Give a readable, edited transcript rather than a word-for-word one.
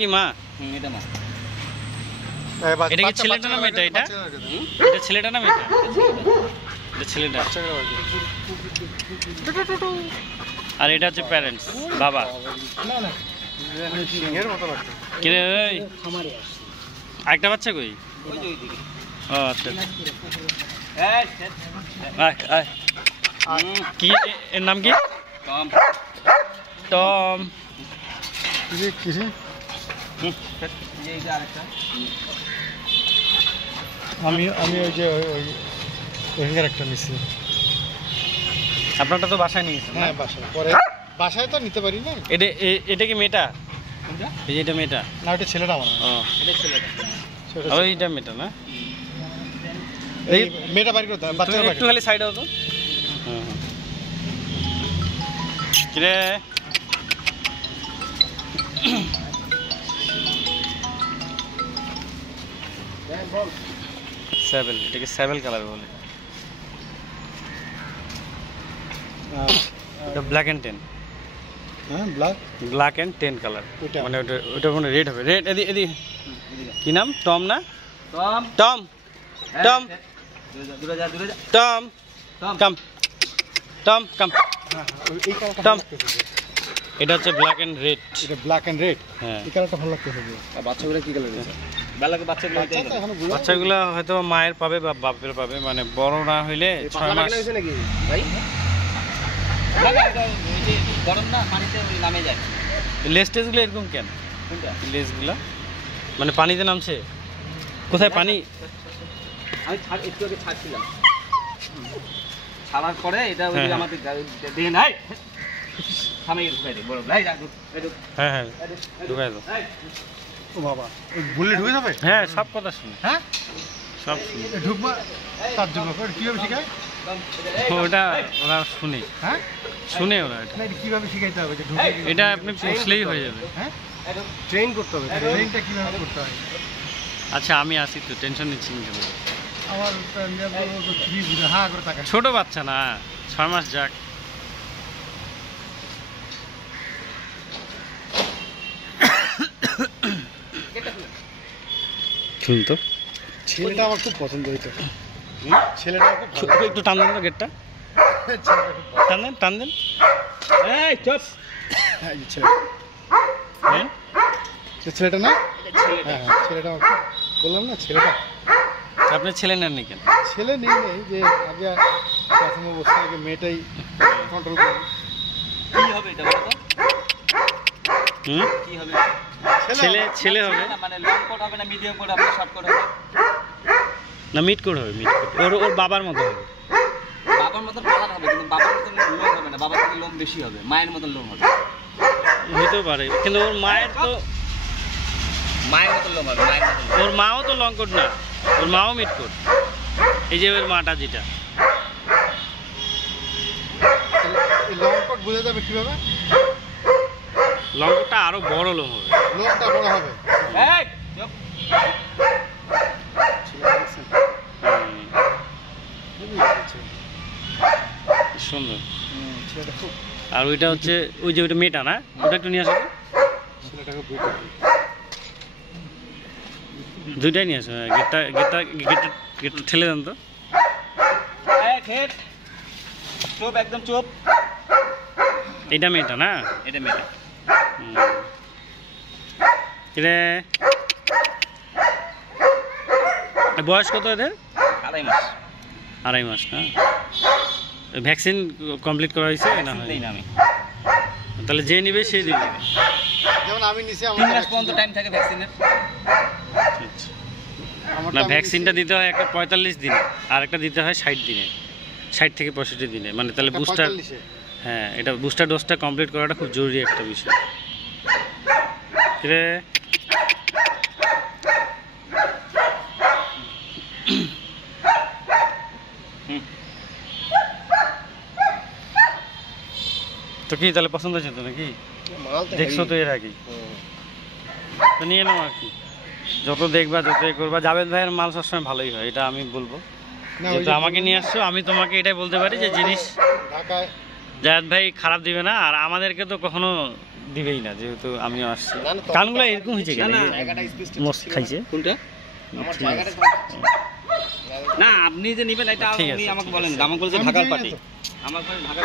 কি মা? এটা মা। এটা কি ছেলেটা না মেয়েটা? এটা এটা ছেলেটা না মেয়েটা? এটা ছেলেটা। আর এটা হচ্ছে প্যারেন্টস, বাবা। না না সিংহের মতো লাগছে। কি রে ওই খামারে আরেকটা বাচ্চা কই? ওই যে ওইদিকে। ও আচ্ছা। এই আয় আয়। কি এর নাম কি? টম। টম। কিসে এই যে আরেকটা। আমি ওই যে ওইখানকার একটা নিচ্ছি। আপনারটা তো বাসায় নিয়ে গেছেন? হ্যাঁ বাসায়, পরে বাসায় তো নিতে পারি না। এটা কি মেয়েটা? কোনটা? এই যে এটা মেয়েটা? না ওটা ছেলেটা আমার। ও এটা ছেলেটা। আর এইটা মেয়েটা না? এই মেয়েটা বাড়ি করতে বাচ্চা বাড়ি। একটু খালি সাইড হও তো। কি রে বল। স্যাবেল, এটাকে স্যাবেল কালার বলে। এটা ব্ল্যাক এন্ড টেন। হ্যাঁ ব্ল্যাক এন্ড টেন কালার, ওটা। মানে ওটা কোনো রেড হবে। রেড এদি কি নাম? টম না? টম। টম টম দূরে যা দূরে যা। Tom Tom. Come Tom come. এই কালারটা টম। ভালো লাগতেছে। এটা হচ্ছে ব্ল্যাক এন্ড রেড। এটা ব্ল্যাক এন্ড রেড। হ্যাঁ, এই কালারটা ভালো লাগতেছে। আর বাচ্চাগুলো কি কালার দিয়েছে? বাচ্চাগুলো বাচ্চা তো এখনো বুড়ো। বাচ্চাগুলো হয়তো মায়ের পাবে বা বাপের পাবে, মানে বড় না হইলে 6 মাস। নাকি ভাই? গরম না, পানিতে নামে যায়। লেজ টেজগুলো এরকম কেন? কোনটা? লেজগুলা মানে পানিতে নামছে? কোথায় পানি? আমি একটু আগে ছাড়ছিলাম, ছাড়ার পরে এটা ওই হ্যাঁ, হ্যাঁ। আমাদের দিয়ে নাই থামে ঢুকাই দিই বড় ভাই। হ্যাঁ হ্যাঁ, ঢুকাই দাও। ও বাবা, ওই বুলেট হয়ে যাবে? হ্যাঁ, সব কথা শুনে, হ্যাঁ সব শুনে। ঢুকবা তার জন্য কিভাবে শিখায়? ওটা ওরা শুনে, হ্যাঁ শুনে ওরা এটা। না এটা কিভাবে শিখাইতে হবে যে ঢুকে? এটা আপনি পুষলেই হয়ে যাবে। হ্যাঁ ট্রেন করতে হবে। ট্রেনিংটা কিভাবে করতে হয়? আচ্ছা আমি আসি তো, টেনশন নিচ্ছি না কেন? আমার তো ফ্রি বুঝে হ্যাঁ করে টাকা। ছোট বাচ্চা না, 6 মাস যাক। শুন তো, ছেলেটা আমার খুব পছন্দ হয়েছে। ছেলেটা খুব ভালো। একটু টান দেন তো গেটটা, ছেলেটা খুব ভালো। টান দেন, টান দেন। এই চুপ। হ্যাঁ এই যে ছেলে, হ্যাঁ এই ছেলেটা না? হ্যাঁ হ্যাঁ ছেলেটা আমার খুব, বললাম না ছেলেটা। আপনি ছেলে নেননি কেন? ছেলে নেই যে আগে প্রথম অবস্থায় আগে মেয়েটাই কন্ট্রোল করে। কি হবে এটা বলো তো? হুম, কি হবে? ছেলে হবে না, মানে লং কোট হবে না, মিডিয়াম কোট হবে, শর্ট কোট হবে? না, মিট কোড হবে, মিট কোড। ওর বাবার মতো হবে। বাবার মতন কালার হবে, কিন্তু বাবার মতন লোম হবে না, বাবার থেকে লোম বেশি হবে, মায়ের মতন লোম হবে। হইতেও পারে, কিন্তু ওর মায়ের তো, মায়ের মতন লোম হবে, মায়ের মতন লোম। ওর মাও তো লং কোড না, ওর মাও মিট কোড। এই যে ওর মাটা যেটা, এই লং কোট বোঝা যাবে কিভাবে? লং কোডটা আরো বড় লোম হবে। লোকটা বড় হবে। এই চুপ। ছেলেটা দেখছেন? সুন্দর। ছেলেটা খুব, আর ওইটা হচ্ছে ওই যে ওইটা মেয়েটা না, ওটা একটু নিয়ে আসো তো। ছেলেটা খুব বুঝতে। দুইটাই নিয়ে আসো। গেটটা ঠেলে দেন তো। এই খেট চুপ, একদম চুপ। এইটা মেয়েটা না? এটা মেয়েটা। রে বয়স কত এদের? 2.5 মাস। 2.5 মাস না? ভ্যাকসিন কমপ্লিট করা হয়েছে না? দেই না আমি। তাহলে যে নিবে সে দিবে। যেমন আমি নিছি 3 মাস পর্যন্ত টাইম থাকে ভ্যাকসিনের। না, ভ্যাকসিনটা দিতে হয় একটা 45 দিনে, আর একটা দিতে হয় 60 দিনে, 60 থেকে 65 দিনে। মানে তাহলে বুস্টার, হ্যাঁ এটা বুস্টার ডোজটা কমপ্লিট করাটা খুব জরুরি একটা বিষয়। রে তো কি তাহলে পছন্দ হয়েছে তো নাকি? দেখছো তো এর আগে, তো নিয়ে নাও আর কি। যত দেখবা যত করবা, জাভেদ ভাইয়ের মাল সবসময় ভালোই হয়, এটা আমি বলবো। যেহেতু আমাকে নিয়ে আসছো, আমি তোমাকে এটাই বলতে পারি যে জিনিস ঢাকায় জাভেদ ভাই খারাপ দিবে না। আর আমাদেরকে তো কখনো দিবেই না, যেহেতু আমিও আসছি। না, না, তখন কানগুলো তো এরকম হয়েছে না, কেন? না, জায়গাটা স্পেসটা মস্ত খাইছে। কোনটা? আমার ঠিক জায়গাটা আছে। না আপনি যে নিবেন এটা ঠিক আপনি আছে, আমাকে ঠিক বলেন, আছে। আমার বলছে আমি ঢাকার জানি না পার্টি, তো। আমার ঢাকার